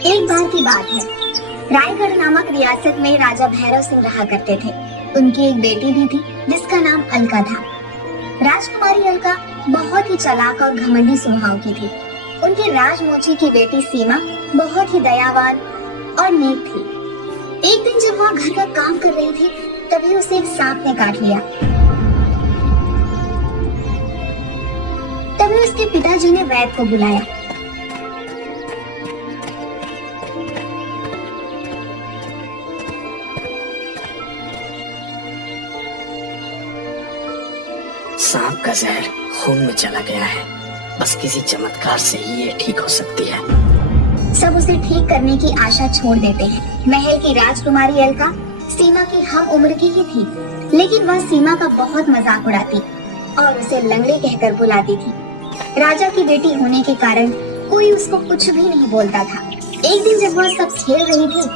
एक बार की बात है, रायगढ़ नामक रियासत में राजा भैरव सिंह रहा करते थे। उनकी एक बेटी भी थी जिसका नाम अलका था। राजकुमारी अलका बहुत ही चालाक और घमंडी स्वभाव की थी। उनके राजमोची की बेटी सीमा बहुत ही दयावान और नेक थी। एक दिन जब वह घर का काम कर रही थी, तभी उसे एक सांप ने काट लिया। तभी उसके पिताजी ने वैद्य को बुलाया। सांप का जहर खून में चला गया है। बस किसी चमत्कार से ही ये ठीक हो सकती है। सब उसे ठीक करने की आशा छोड़ देते हैं। महल की राजकुमारी अलका सीमा की हम उम्र की ही थी, लेकिन वह सीमा का बहुत मजाक उड़ाती और उसे लंगड़ी कहकर बुलाती थी। राजा की बेटी होने के कारण कोई उसको कुछ भी नहीं बोलता था। एक दिन जब वह सब खेल रही थी,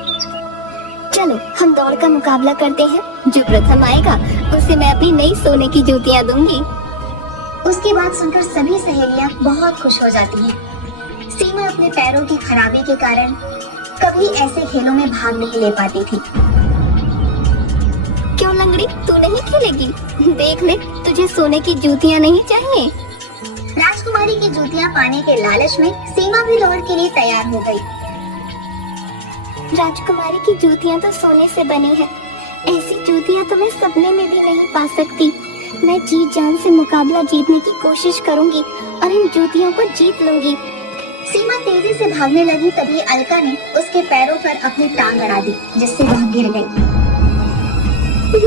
चलो हम दौड़ का मुकाबला करते हैं। जो प्रथम आएगा उसे मैं अपनी नई सोने की जूतियाँ दूंगी। उसकी बात सुनकर सभी सहेलियां बहुत खुश हो जाती हैं। सीमा अपने पैरों की खराबी के कारण कभी ऐसे खेलों में भाग नहीं ले पाती थी। क्यों लंगड़ी, तू नहीं खेलेगी? देख ले, तुझे सोने की जूतियाँ नहीं चाहिए? राजकुमारी की जूतियाँ पाने के लालच में सीमा भी दौड़ के लिए तैयार हो गई। राजकुमारी की जूतियाँ तो सोने से बनी है। ऐसी जूतियाँ तो मैं सपने में भी नहीं पा सकती। मैं जी जान से मुकाबला जीतने की कोशिश करूंगी और इन जूतियों को जीत लूंगी। सीमा तेजी से भागने लगी, तभी अलका ने उसके पैरों पर अपनी टांग अड़ा दी, जिससे वह गिर गई।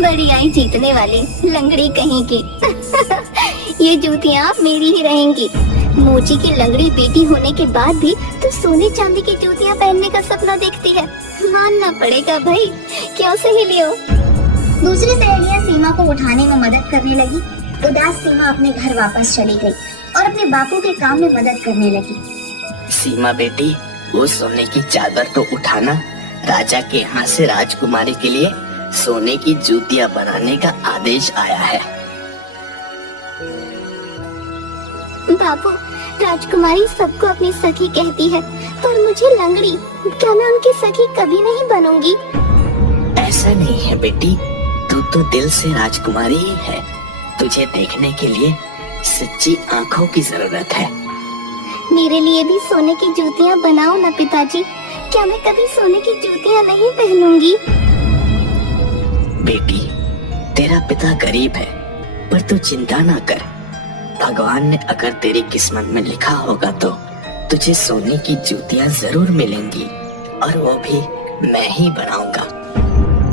बड़ी आई जीतने वाली लंगड़ी कहीं की। ये जूतियाँ मेरी ही रहेंगी। मोची की लंगड़ी बेटी होने के बाद भी तो सोने चांदी की जूतियाँ पहनने का सपना देखती है। मानना पड़ेगा भाई, क्यों सहेलियों? दूसरी सहेलियां सीमा को उठाने में मदद करने लगी। उदास सीमा अपने घर वापस चली गई और अपने बापू के काम में मदद करने लगी। सीमा बेटी, वो सोने की चादर तो उठाना। राजा के यहाँ से राजकुमारी के लिए सोने की जूतियाँ बनाने का आदेश आया है। बाबू, राजकुमारी सबको अपनी सखी कहती है, पर मुझे लंगड़ी, क्या मैं उनकी सखी कभी नहीं बनूंगी? ऐसा नहीं है बेटी, तू तो दिल से राजकुमारी ही है। तुझे देखने के लिए सच्ची आंखों की जरूरत है। मेरे लिए भी सोने की जूतियाँ बनाओ ना पिताजी। क्या मैं कभी सोने की जूतियाँ नहीं पहनूंगी? बेटी, तेरा पिता गरीब है, पर तू चिंता ना कर। भगवान ने अगर तेरी किस्मत में लिखा होगा तो तुझे सोने की जूतियाँ जरूर मिलेंगी, और वो भी मैं ही बनाऊंगा।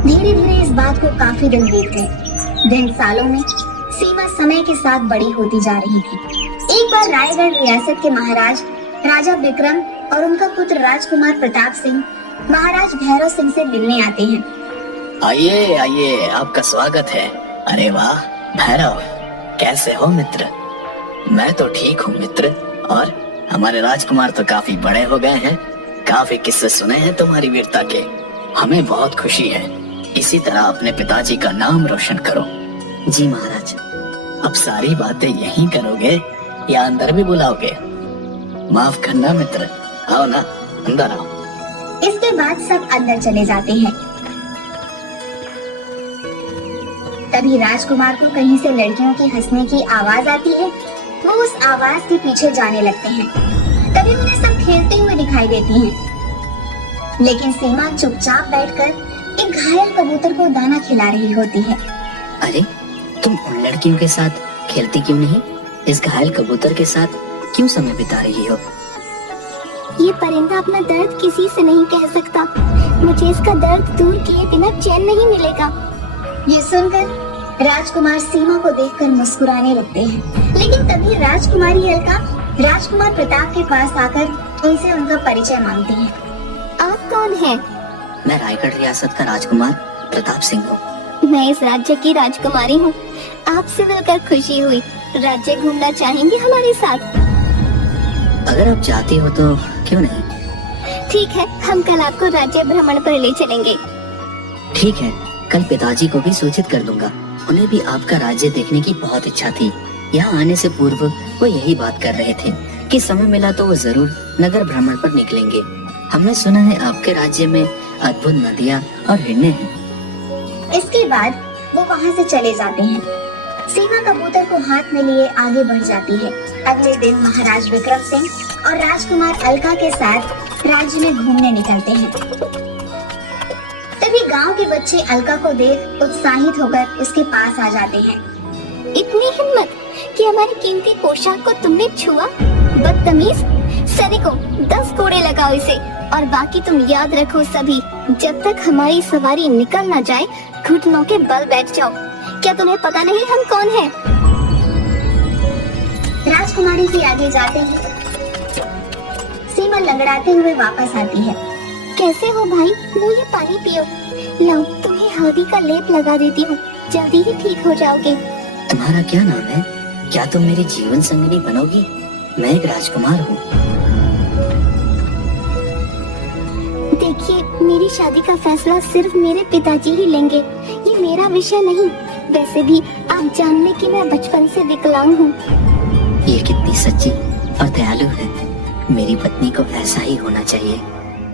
धीरे धीरे इस बात को काफी दिन बीत गए। दिन सालों में सीमा समय के साथ बड़ी होती जा रही थी। एक बार रायगढ़ रियासत के महाराज राजा विक्रम और उनका पुत्र राजकुमार प्रताप सिंह महाराज भैरव सिंह से मिलने आते हैं। आइए आइए, आपका स्वागत है। अरे वाह भैरव, कैसे हो मित्र? मैं तो ठीक हूँ मित्र। और हमारे राजकुमार तो काफी बड़े हो गए हैं। काफी किस्से सुने हैं तुम्हारी वीरता के। हमें बहुत खुशी है। इसी तरह अपने पिताजी का नाम रोशन करो। जी महाराज। अब सारी बातें यहीं करोगे या अंदर भी बुलाओगे? माफ करना मित्र, आओ ना, अंदर आओ। इसके बाद सब अंदर चले जाते हैं। तभी राजकुमार को कहीं से लड़कियों की हंसने की आवाज आती है। वो उस आवाज के पीछे जाने लगते हैं। तभी उन्हें सब खेलते हुए दिखाई देती हैं। लेकिन सीमा चुपचाप बैठकर एक घायल कबूतर को दाना खिला रही होती है। अरे, तुम उन लड़कियों के साथ खेलती क्यों नहीं? इस घायल कबूतर के साथ क्यों समय बिता रही हो? ये परिंदा अपना दर्द किसी से नहीं कह सकता। मुझे इसका दर्द दूर किए बिना चैन नहीं मिलेगा। ये सुनकर राजकुमार सीमा को देखकर मुस्कुराने लगते हैं। लेकिन तभी राजकुमारी अलका राजकुमार प्रताप के पास आकर उनसे उनका परिचय मांगती है। आप कौन हैं? मैं रायगढ़ रियासत का राजकुमार प्रताप सिंह हूँ। मैं इस राज्य की राजकुमारी हूँ। आपसे मिलकर खुशी हुई। राज्य घूमना चाहेंगे हमारे साथ? अगर आप चाहती हो तो क्यों नहीं। ठीक है, हम कल आपको राज्य भ्रमण पर ले चलेंगे। ठीक है, कल पिताजी को भी सूचित कर दूंगा। उन्हें भी आपका राज्य देखने की बहुत इच्छा थी। यहाँ आने से पूर्व वो यही बात कर रहे थे कि समय मिला तो वो जरूर नगर भ्रमण पर निकलेंगे। हमने सुना है आपके राज्य में अद्भुत नदियाँ और हिरने हैं। इसके बाद वो वहाँ से चले जाते हैं। सीमा कबूतर को हाथ में लिए आगे बढ़ जाती है। अगले दिन महाराज विक्रम सिंह और राजकुमार अलका के साथ राज्य में घूमने निकलते हैं। तभी गांव के बच्चे अलका को देख उत्साहित होकर उसके पास आ जाते हैं। इतनी हिम्मत कि हमारी कीमती पोशाक को तुमने छुआ? बदतमीज! सैनिकों, 10 कोड़े लगाओ इसे, और बाकी तुम याद रखो सभी, जब तक हमारी सवारी निकल ना जाए घुटनों के बल बैठ जाओ। क्या तुम्हें पता नहीं हम कौन हैं? राजकुमारी भी आगे जाते ही सीमा लंगड़ाते हुए वापस आती है। कैसे हो भाई? लो ये पानी पियो। लो, तुम्हें हल्दी का लेप लगा देती हूँ, जल्दी ही ठीक हो जाओगे। तुम्हारा क्या नाम है? क्या तुम मेरी जीवन संगिनी बनोगी? मैं एक राजकुमार हूँ। देखिए, मेरी शादी का फैसला सिर्फ मेरे पिताजी ही लेंगे, ये मेरा विषय नहीं। वैसे भी आप जान लें कि मैं बचपन से विकलांग हूँ। ये कितनी सच्ची और दयालु है। मेरी पत्नी को ऐसा ही होना चाहिए।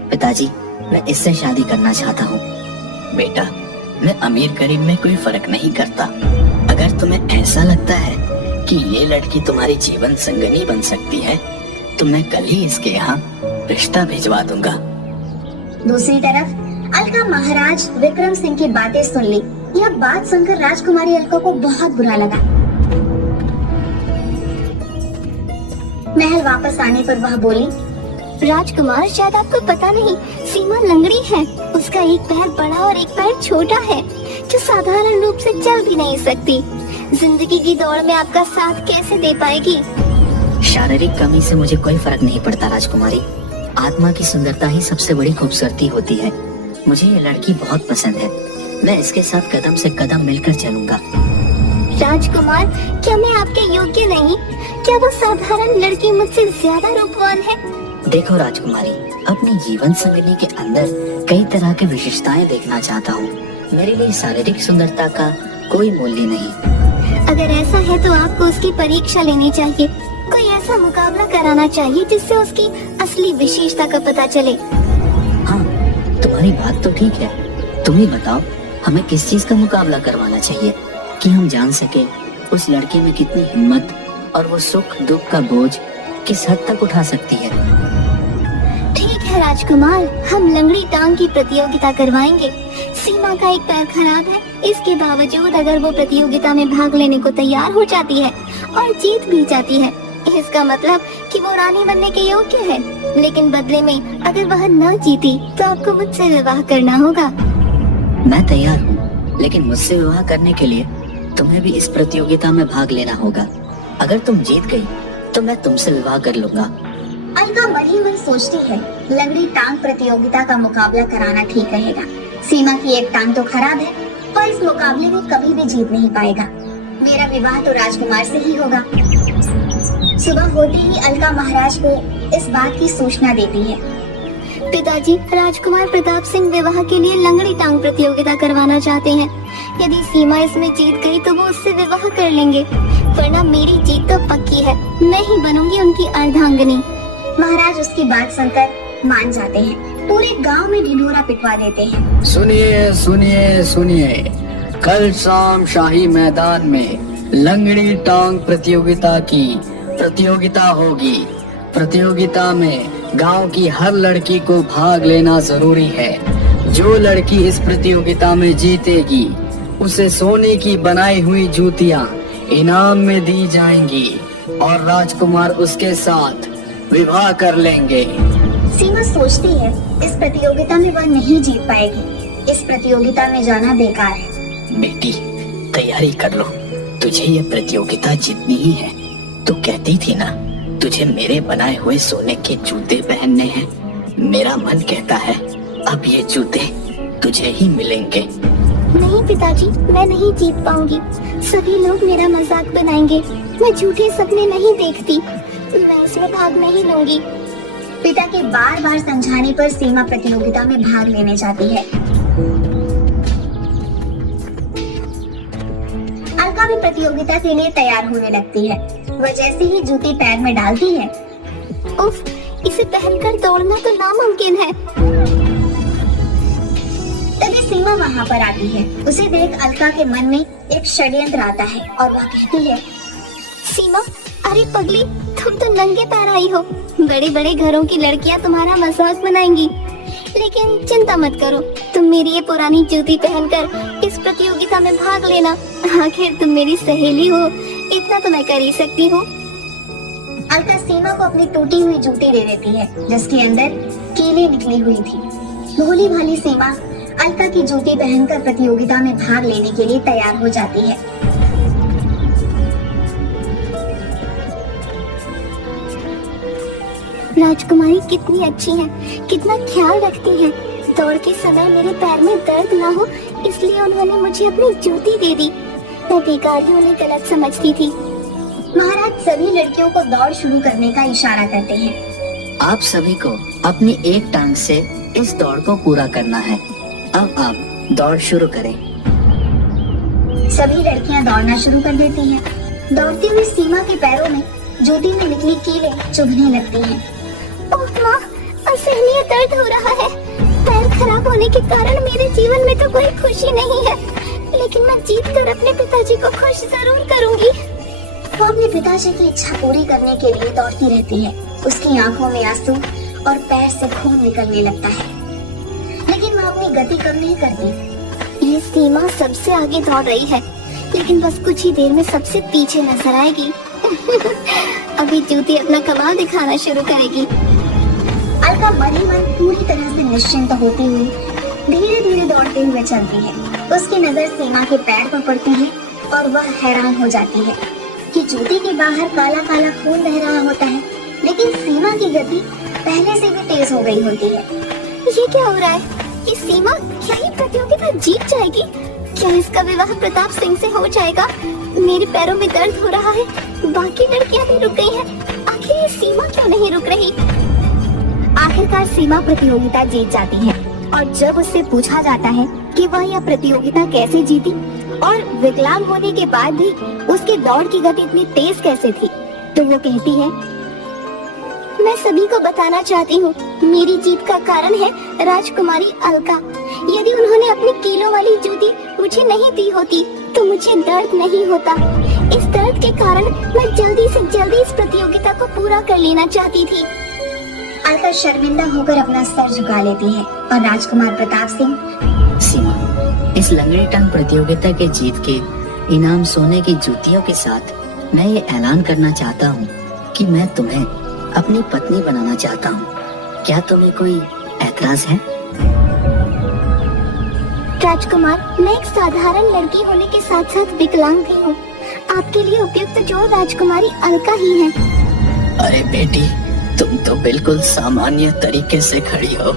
पिताजी, मैं इससे शादी करना चाहता हूँ। बेटा, मैं अमीर गरीब में कोई फर्क नहीं करता। अगर तुम्हें ऐसा लगता है कि ये लड़की तुम्हारी जीवन संगिनी बन सकती है, तो मैं कल ही इसके यहाँ रिश्ता भिजवा दूंगा। दूसरी तरफ अलका महाराज विक्रम सिंह की बातें सुन ली। यह बात सुनकर राजकुमारी अलका को बहुत बुरा लगा। महल वापस आने पर वह बोली, राजकुमार, शायद आपको पता नहीं, सीमा लंगड़ी है। उसका एक पैर बड़ा और एक पैर छोटा है, जो साधारण रूप से चल भी नहीं सकती। जिंदगी की दौड़ में आपका साथ कैसे दे पाएगी? शारीरिक कमी से मुझे कोई फर्क नहीं पड़ता राजकुमारी। आत्मा की सुंदरता ही सबसे बड़ी खूबसूरती होती है। मुझे ये लड़की बहुत पसंद है। मैं इसके साथ कदम से कदम मिलकर चलूंगा। राजकुमार, क्या मैं आपके योग्य नहीं? क्या वो साधारण लड़की मुझसे ज्यादा रूपवान है? देखो राजकुमारी, अपनी जीवन संगिनी के अंदर कई तरह की विशेषताएं देखना चाहता हूँ। मेरे लिए शारीरिक सुंदरता का कोई मूल्य नहीं। अगर ऐसा है तो आपको उसकी परीक्षा लेनी चाहिए। कोई ऐसा मुकाबला कराना चाहिए जिससे उसकी असली विशेषता का पता चले। हाँ, तुम्हारी बात तो ठीक है। तुम ही बताओ, हमें किस चीज का मुकाबला करवाना चाहिए कि हम जान सके उस लड़की में कितनी हिम्मत और वो सुख दुख का बोझ किस हद तक उठा सकती है। ठीक है राजकुमार, हम लंगड़ी टांग की प्रतियोगिता करवाएंगे। सीमा का एक पैर खराब है, इसके बावजूद अगर वो प्रतियोगिता में भाग लेने को तैयार हो जाती है और जीत भी जाती है, इसका मतलब कि वो रानी बनने के योग्य है। लेकिन बदले में अगर वह न जीती तो आपको मुझसे विवाह करना होगा। मैं तैयार हूँ, लेकिन मुझसे विवाह करने के लिए तुम्हें भी इस प्रतियोगिता में भाग लेना होगा। अगर तुम जीत गई तो मैं तुमसे विवाह कर लूंगा। अलका मरी मन सोचती है, लंगड़ी टांग प्रतियोगिता का मुकाबला कराना ठीक रहेगा। सीमा की एक टांग तो खराब है, पर इस मुकाबले में कभी भी जीत नहीं पाएगा। मेरा विवाह तो राजकुमार से ही होगा। सुबह होते ही अलका महाराज को इस बात की सूचना देती है। पिताजी, राजकुमार प्रताप सिंह विवाह के लिए लंगड़ी टांग प्रतियोगिता करवाना चाहते हैं। यदि सीमा इसमें जीत गई तो वो उससे विवाह कर लेंगे, वरना मेरी जीत तो पक्की है। मैं ही बनूंगी उनकी अर्धांगिनी। महाराज उसकी बात सुनकर मान जाते हैं। पूरे गांव में ढिंढोरा पिटवा देते हैं। सुनिए सुनिए सुनिए, कल शाम शाही मैदान में लंगड़ी टांग प्रतियोगिता की प्रतियोगिता होगी। प्रतियोगिता में गांव की हर लड़की को भाग लेना जरूरी है। जो लड़की इस प्रतियोगिता में जीतेगी उसे सोने की बनाई हुई जूतियां इनाम में दी जाएंगी और राजकुमार उसके साथ विवाह कर लेंगे। सीमा सोचती है, इस प्रतियोगिता में वह नहीं जीत पाएगी। इस प्रतियोगिता में जाना बेकार है। बेटी, तैयारी कर लो, तुझे ये प्रतियोगिता जीतनी ही है। तू कहती थी ना, तुझे मेरे बनाए हुए सोने के जूते पहनने हैं। मेरा मन कहता है अब ये जूते तुझे ही मिलेंगे। नहीं पिताजी, मैं नहीं जीत पाऊंगी। सभी लोग मेरा मजाक बनाएंगे। मैं झूठे सपने नहीं देखती। मैं इसमें भाग नहीं लूंगी। पिता के बार बार समझाने पर सीमा प्रतियोगिता में भाग लेने जाती है। अलका भी प्रतियोगिता के लिए तैयार होने लगती है। वह जैसे ही जूती पैर में डालती है, उफ, इसे पहनकर दौड़ना तो नामुमकिन है। तभी सीमा वहाँ पर आती है। उसे देख अलका के मन में एक षड्यंत्र आता है और वह कहती है, सीमा, अरे पगली, तुम तो नंगे पैर आई हो। बड़े बड़े घरों की लड़कियां तुम्हारा मजाक बनाएंगी, लेकिन चिंता मत करो, तुम मेरी ये पुरानी जूती पहनकर इस प्रतियोगिता में भाग लेना। आखिर तुम मेरी सहेली हो, इतना तो मैं कर ही सकती हूँ। अलका सीमा को अपनी टूटी हुई जूती दे देती है, जिसके अंदर कीलें निकली हुई थी। भोली भाली सीमा अलका की जूती पहनकर प्रतियोगिता में भाग लेने के लिए तैयार हो जाती है। राजकुमारी कितनी अच्छी है, कितना ख्याल रखती है। दौड़ के समय मेरे पैर में दर्द ना हो, इसलिए उन्होंने मुझे अपनी जूती दे दी। मैं बेकार ही उन्हें गलत समझती थी। महाराज सभी लड़कियों को दौड़ शुरू करने का इशारा करते हैं। आप सभी को अपनी एक टांग से इस दौड़ को पूरा करना है। अब आप दौड़ शुरू करें। सभी लड़कियां दौड़ना शुरू कर देती हैं। दौड़ती हुई सीमा के पैरों में जूती में निकली कीलें चुभने लगती हैं। ओह माँ, असहनीय दर्द हो रहा है। पैर खराब होने के कारण मेरे जीवन में तो कोई खुशी नहीं है, लेकिन मैं जीत कर अपने पिताजी को खुश जरूर करूंगी। वो अपने पिताजी की इच्छा पूरी करने के लिए दौड़ती रहती है। उसकी आंखों में आंसू और पैर से खून निकलने लगता है, लेकिन वह अपनी गति कम नहीं करती। ये सीमा सबसे आगे दौड़ रही है, लेकिन बस कुछ ही देर में सबसे पीछे नजर आएगी। अभी जूती अपना कमाल दिखाना शुरू करेगी। अलका मन ही मन पूरी तरह से निश्चिंत होती हुई धीरे धीरे दौड़ते हुए चलती है। उसकी नजर सीमा के पैर पर पड़ती है और वह हैरान हो जाती है कि जूती के बाहर काला काला खून बह रहा होता है, लेकिन सीमा की गति पहले से भी तेज हो गई होती है। ये क्या हो रहा है? कि सीमा क्या ये प्रतियोगिता जीत जाएगी? क्या इसका विवाह प्रताप सिंह से हो जाएगा? मेरे पैरों में दर्द हो रहा है, बाकी लड़कियां भी रुक गई हैं। आखिर ये सीमा क्यों नहीं रुक रही? आखिरकार सीमा प्रतियोगिता जीत जाती है और जब उससे पूछा जाता है कि वह यह प्रतियोगिता कैसे जीती और विकलांग होने के बाद भी उसकी दौड़ की गति इतनी तेज कैसे थी, तो वो कहती है, मैं सभी को बताना चाहती हूँ, मेरी जीत का कारण है राजकुमारी अलका। यदि उन्होंने अपनी कीलों वाली जूती मुझे नहीं दी होती तो मुझे दर्द नहीं होता। इस दर्द के कारण मैं जल्दी से जल्दी इस प्रतियोगिता को पूरा कर लेना चाहती थी। अलका शर्मिंदा होकर अपना सर झुका लेती है और राजकुमार प्रताप सिंह, सीमा, इस लंगड़ी टांग प्रतियोगिता के जीत के इनाम सोने की जूतियों के साथ मैं ये ऐलान करना चाहता हूँ कि मैं तुम्हें अपनी पत्नी बनाना चाहता हूँ। क्या तुम्हें कोई ऐतराज है? राजकुमार, मैं एक साधारण लड़की होने के साथ साथ विकलांग भी हूँ। आपके लिए उपयुक्त जोड़ राजकुमारी अलका ही है। अरे बेटी, तुम तो बिल्कुल सामान्य तरीके से खड़ी हो।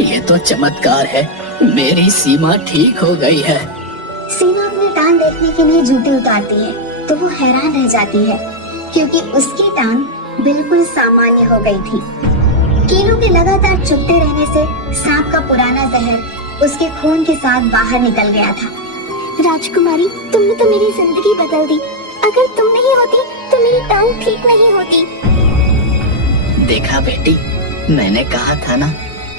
ये तो चमत्कार है, मेरी सीमा ठीक हो गई है। सीमा अपनी टांग देखने के लिए जूती उतारती है तो वो हैरान रह जाती है, क्योंकि उसकी टांग बिल्कुल सामान्य हो गई थी। कीलों के लगातार चुभते रहने से सांप का पुराना जहर उसके खून के साथ बाहर निकल गया था। राजकुमारी, तुमने तो मेरी जिंदगी बदल दी। अगर तुम नहीं होती तो मेरी टांग ठीक नहीं होती। देखा बेटी, मैंने कहा था ना,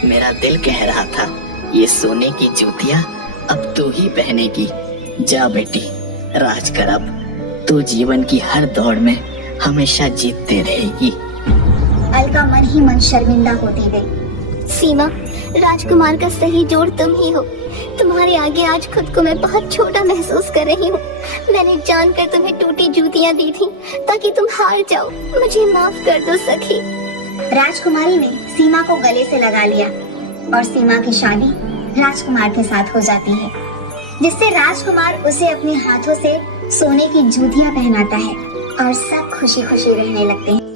मेरा दिल कह रहा था ये सोने की जूतियां अब तू ही पहनेगी। जा बेटी, राज कर अब। तू जीवन की हर दौड़ में हमेशा जीतते रहेगी। अलका मन ही मन शर्मिंदा होती गई। सीमा, राजकुमार का सही जोड़ तुम ही हो। तुम्हारे आगे आज खुद को मैं बहुत छोटा महसूस कर रही हूँ। मैंने जानकर तुम्हें टूटी जूतियाँ दी थी ताकि तुम हार जाओ। मुझे माफ कर दो सखी। राजकुमारी ने सीमा को गले से लगा लिया और सीमा की शादी राजकुमार के साथ हो जाती है, जिससे राजकुमार उसे अपने हाथों से सोने की जूतियां पहनाता है और सब खुशी खुशी रहने लगते हैं।